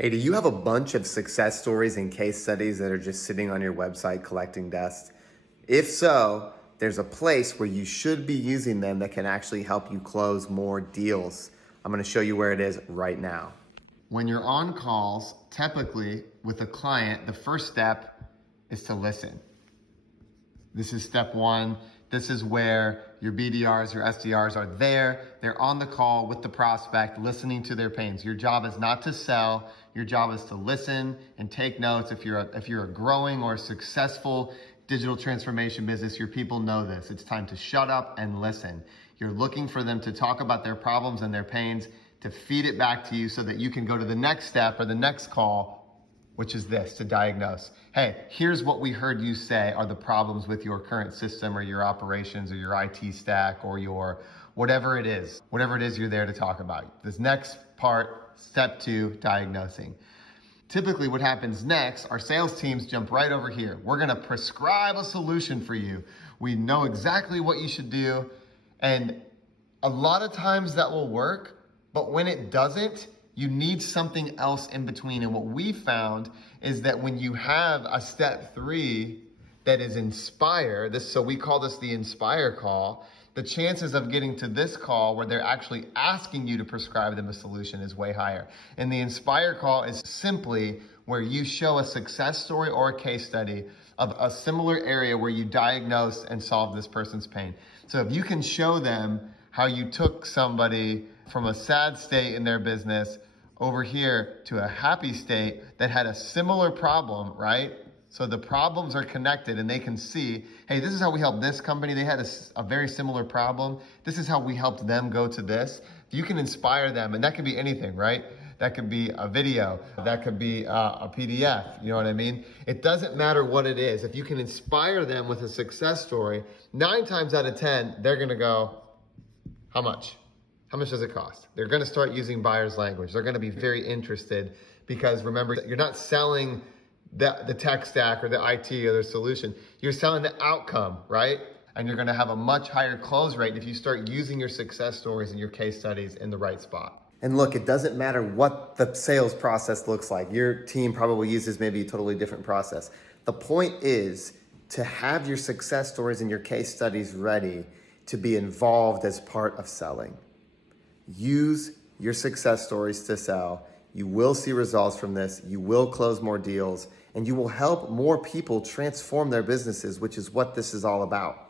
Hey, do you have a bunch of success stories and case studies that are just sitting on your website collecting dust? If so, there's a place where you should be using them that can actually help you close more deals. I'm going to show you where it is right now. When you're on calls, typically with a client, the first step is to listen. This is step one. This is where your BDRs, your SDRs are there. They're on the call with the prospect, listening to their pains. Your job is not to sell. Your job is to listen and take notes. If you're a growing or successful digital transformation business, your people know this. It's time to shut up and listen. You're looking for them to talk about their problems and their pains, to feed it back to you so that you can go to the next step or the next call, which is this, to diagnose. Hey, here's what we heard you say are the problems with your current system or your operations or your IT stack or your whatever it is you're there to talk about. This next part, step two, diagnosing. Typically what happens next, our sales teams jump right over here. We're gonna prescribe a solution for you. We know exactly what you should do. And a lot of times that will work, but when it doesn't, you need something else in between. And what we found is that when you have a step three that is inspire, so we call this the inspire call, the chances of getting to this call where they're actually asking you to prescribe them a solution is way higher. And the inspire call is simply where you show a success story or a case study of a similar area where you diagnose and solve this person's pain. So if you can show them how you took somebody from a sad state in their business over here to a happy state that had a similar problem, right? So the problems are connected and they can see, hey, this is how we helped this company. They had a very similar problem. This is how we helped them go to this. You can inspire them, and that could be anything, right? That could be a video. That could be a PDF. You know what I mean? It doesn't matter what it is. If you can inspire them with a success story, 9 times out of 10, they're gonna go, how much? How much does it cost? They're gonna start using buyer's language. They're gonna be very interested because remember, you're not selling the tech stack or the IT or the solution. You're selling the outcome, right? And you're gonna have a much higher close rate if you start using your success stories and your case studies in the right spot. And look, it doesn't matter what the sales process looks like. Your team probably uses maybe a totally different process. The point is to have your success stories and your case studies ready to be involved as part of selling. Use your success stories to sell. You will see results from this. You will close more deals, and you will help more people transform their businesses, which is what this is all about.